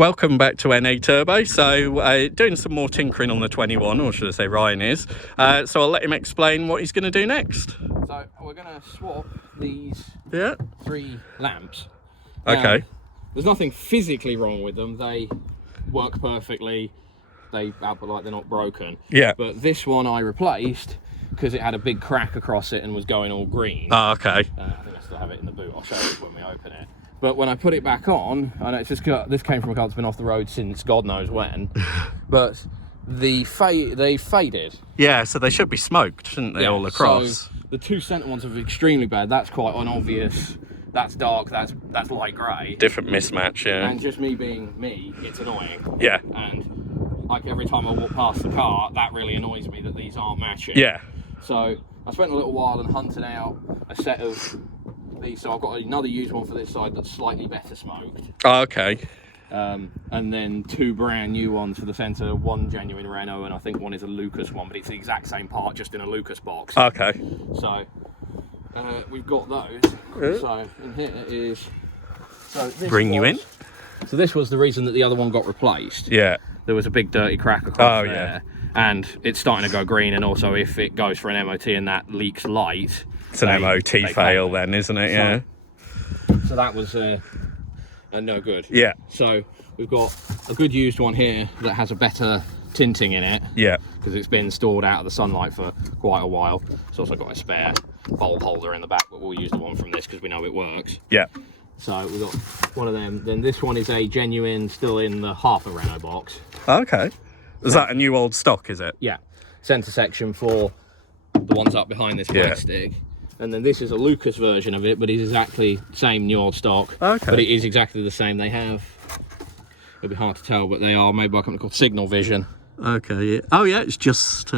Welcome back to NA Turbo. So doing some more tinkering on the 21, or should I say Ryan is. So I'll let him explain what he's going to do next. So we're going to swap these 3 lamps. Okay. There's nothing physically wrong with them. They work perfectly. They output like they're not broken. Yeah. But this one I replaced because it had a big crack across it and was going all green. Oh, okay. I think I still have it in the boot. I'll show you when we open it. But when I put it back on, I know it's just this came from a car that's been off the road since God knows when, but they faded. Yeah, so they should be smoked, shouldn't they, all across? So the 2 centre ones are extremely bad. That's quite an obvious. That's dark. That's light grey. Different mismatch, yeah. And just me being me, it's annoying. Yeah. And like every time I walk past the car, that really annoys me that these aren't matching. Yeah. So I spent a little while and hunted out a set of these. So I've got another used one for this side that's slightly better smoked. Oh, okay. And then 2 brand new ones for the centre. One genuine Renault, and I think one is a Lucas one, but it's the exact same part, just in a Lucas box. Okay. So we've got those. So in here is. So this Bring you in. So this was the reason that the other one got replaced. Yeah. There was a big dirty crack across there, and it's starting to go green. And also, if it goes for an MOT and that leaks light, it's an MOT fail then, isn't it? Yeah. So that was a no good. Yeah. So we've got a good used one here that has a better tinting in it. Yeah. Because it's been stored out of the sunlight for quite a while. It's also got a spare bulb holder in the back, but we'll use the one from this because we know it works. Yeah. So we've got one of them. Then this one is a genuine, still in the half a Renault box. Okay. Is that a new old stock, is it? Yeah. Centre section for the ones up behind this plastic. And then this is a Lucas version of it, but it's exactly the same new old stock. Okay. But it is exactly the same. They have, it'll be hard to tell, but they are made by a company called Signal Vision. Okay, yeah. Oh, yeah, it's just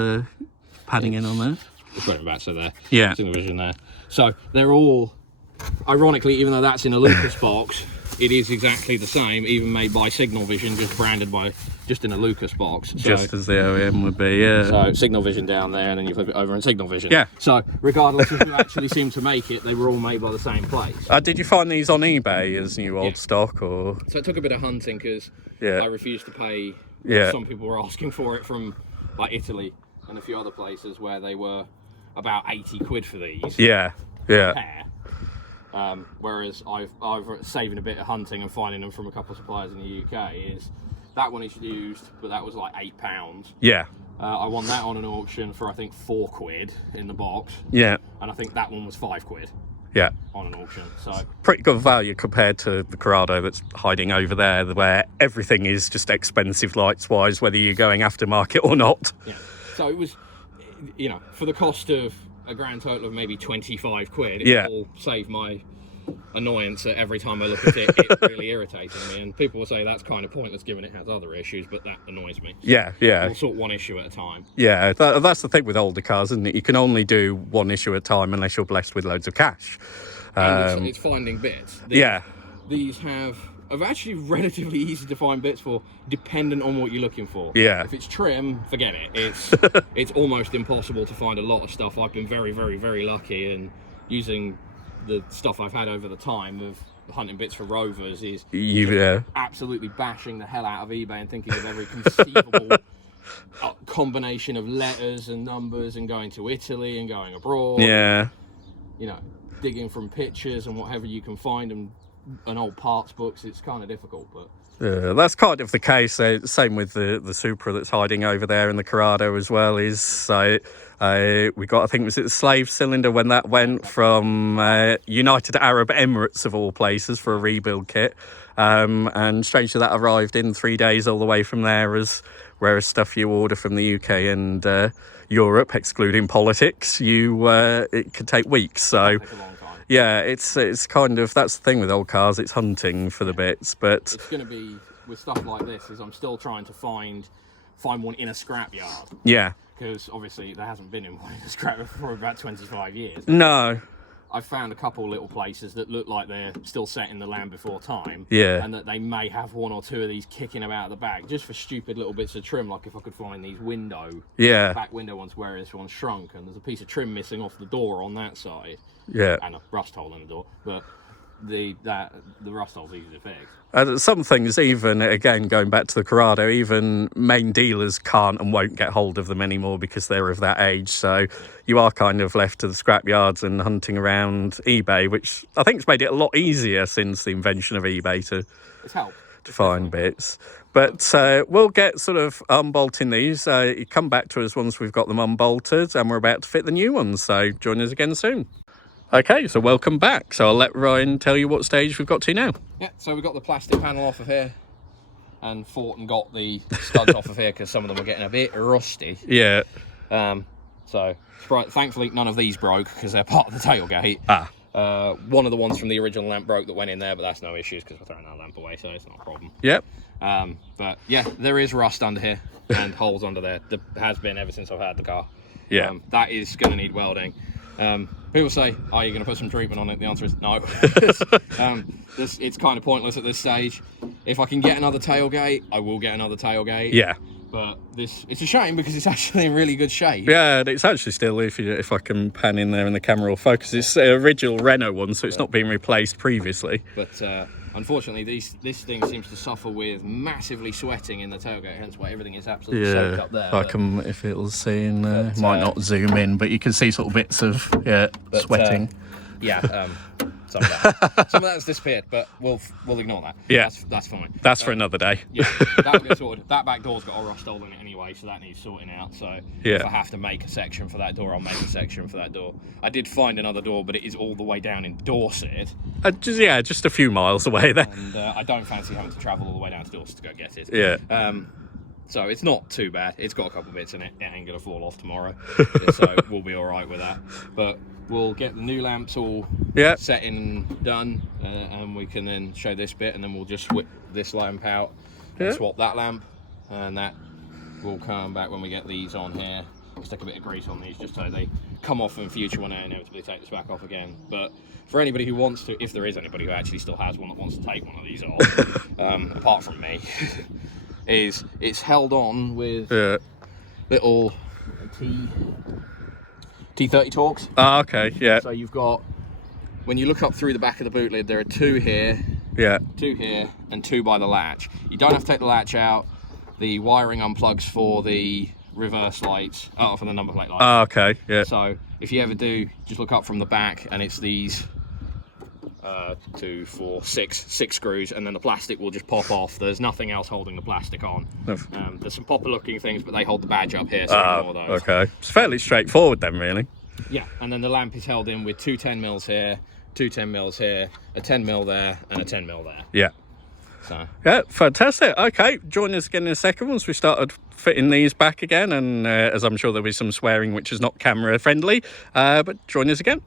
padding in on there. It's got it back, so there. Yeah. Signal Vision there. So they're all, ironically, even though that's in a Lucas box, it is exactly the same, even made by Signal Vision, just branded by, just in a Lucas box. So, just as the OEM would be, yeah. So Signal Vision down there, and then you flip it over in Signal Vision. Yeah. So regardless of who actually seemed to make it, they were all made by the same place. Did you find these on eBay as new old stock, or? So it took a bit of hunting because I refused to pay. Some people were asking for it from like Italy and a few other places where they were about 80 quid for these. Yeah. Yeah. Pair. Whereas I've saving a bit of hunting and finding them from a couple of suppliers in the UK is that one is used, but that was like £8. Yeah. I won that on an auction for I think 4 quid in the box. Yeah. And I think that one was 5 quid. Yeah. On an auction. So pretty good value compared to the Corrado that's hiding over there, where everything is just expensive lights wise, whether you're going aftermarket or not. Yeah. So it was, you know, for the cost of a grand total of maybe 25 quid, it will save my annoyance at every time I look at it. It really irritating me, and people will say that's kind of pointless given it has other issues, but that annoys me. Yeah, yeah. We'll sort one issue at a time. Yeah, that's the thing with older cars, isn't it? You can only do one issue at a time unless you're blessed with loads of cash. And it's finding bits. These are actually relatively easy to find bits for, dependent on what you're looking for. Yeah. If it's trim, forget it. It's almost impossible to find a lot of stuff. I've been very, very, very lucky, and using the stuff I've had over the time of hunting bits for Rovers is absolutely bashing the hell out of eBay and thinking of every conceivable combination of letters and numbers and going to Italy and going abroad. Yeah. You know, digging from pictures and whatever you can find and old parts books. It's kind of difficult, but that's kind of the case. Same with the Supra that's hiding over there, and the Corrado as well. We got, I think, was it the slave cylinder when that went from United Arab Emirates of all places for a rebuild kit, and strangely that arrived in 3 days all the way from there, whereas stuff you order from the UK and Europe, excluding politics, it could take weeks. So yeah, it's kind of, that's the thing with old cars, it's hunting for the bits, but it's going to be with stuff like this is I'm still trying to find one in a scrapyard. Yeah. Because obviously there hasn't been one in a scrapyard for about 25 years. No. I've found a couple little places that look like they're still set in the land before time. Yeah. And that they may have 1 or 2 of these kicking about the back just for stupid little bits of trim, like if I could find these back window ones where this one's shrunk and there's a piece of trim missing off the door on that side. Yeah. And a rust hole in the door. But the rust hole's easy to fix. Some things, even again going back to the Corrado, even main dealers can't and won't get hold of them anymore because they're of that age. So you are kind of left to the scrap yards and hunting around eBay, which I think has made it a lot easier since the invention of eBay It's helped to find bits. But we'll get sort of unbolting these. You come back to us once we've got them unbolted, and we're about to fit the new ones. So join us again soon. Okay, so welcome back. So I'll let Ryan tell you what stage we've got to now. Yeah, so we got the plastic panel off of here, and fought and got the studs off of here because some of them were getting a bit rusty. Yeah. So thankfully none of these broke because they're part of the tailgate. One of the ones from the original lamp broke that went in there, but that's no issues because we're throwing that lamp away, so it's not a problem. Yep. But yeah, there is rust under here and holes under there. There has been ever since I've had the car. Yeah. That is going to need welding. People say, are you going to put some treatment on it? The answer is no. It's kind of pointless at this stage. If I can get another tailgate, I will get another tailgate. Yeah. But it's a shame because it's actually in really good shape. Yeah, and it's actually still, if I can pan in there and the camera will focus, it's an original Renault one, so it's not been replaced previously. But unfortunately, this thing seems to suffer with massively sweating in the tailgate, hence why everything is absolutely soaked up there. If it'll see in there, might not zoom in, but you can see sort of bits of sweating. Some of that's disappeared, but we'll ignore that. Yeah, that's fine. That's for another day. Yeah, that'll get sorted. That back door's got a rust hole in it anyway, so that needs sorting out. So if I have to make a section for that door, I'll make a section for that door. I did find another door, but it is all the way down in Dorset. Just a few miles away there. And I don't fancy having to travel all the way down to Dorset to go get it. Yeah. So it's not too bad. It's got a couple bits in it. It ain't gonna fall off tomorrow, so we'll be all right with that. But we'll get the new lamps all set in and done, and we can then show this bit, and then we'll just whip this lamp out and swap that lamp, and that will come back when we get these on here. We'll stick a bit of grease on these just so they come off in future when I inevitably take this back off again. But for anybody who wants to, if there is anybody who actually still has one that wants to take one of these off, apart from me, it's held on with little T30 Torx. Okay, yeah. So you've got, when you look up through the back of the boot lid, there are two here, two here, and two by the latch. You don't have to take the latch out. The wiring unplugs for the reverse lights, for the number plate lights. Okay, yeah. So if you ever do, just look up from the back, and it's these 6 screws, and then the plastic will just pop off. There's nothing else holding the plastic on. There's some popper looking things, but they hold the badge up here, so ignore those. Okay, it's fairly straightforward then, really. Yeah, and then the lamp is held in with two 10mm here, two 10mm here, a 10mm there, and a 10mm there. Yeah. So yeah, fantastic. Okay, join us again in a second once we started fitting these back again, and as I'm sure there'll be some swearing which is not camera friendly, but join us again.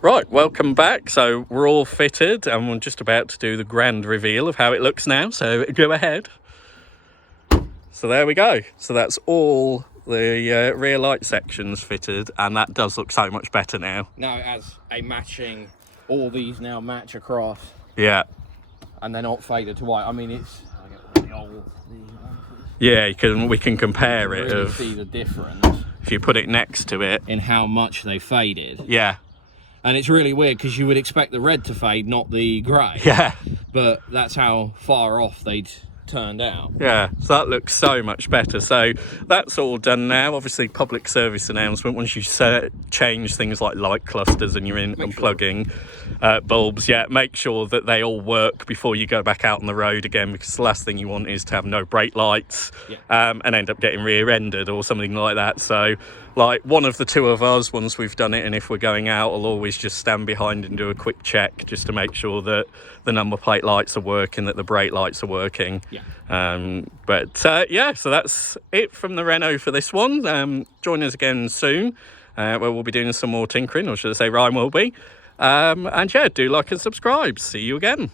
Right, welcome back. So we're all fitted and we're just about to do the grand reveal of how it looks now, so go ahead. So there we go. So that's all the rear light sections fitted, and that does look so much better now. Now it has a matching, all these now match across. Yeah. And they're not faded to white. I mean, it's, I get the old, yeah, we can compare you it. really see the difference if you put it next to it in how much they faded. Yeah. And it's really weird because you would expect the red to fade, not the grey. Yeah. But that's how far off they'd turned out. Yeah, so that looks so much better. So that's all done now. Obviously, public service announcement, once you change things like light clusters and you're unplugging bulbs, make sure that they all work before you go back out on the road again, because the last thing you want is to have no brake lights and end up getting rear-ended or something like that. So like one of the two of us, once we've done it, and if we're going out, I'll always just stand behind and do a quick check just to make sure that the number plate lights are working, that the brake lights are working. So that's it from the Renault for this one. Join us again soon where we'll be doing some more tinkering, or should I say Ryan will be. And yeah, do like and subscribe. See you again.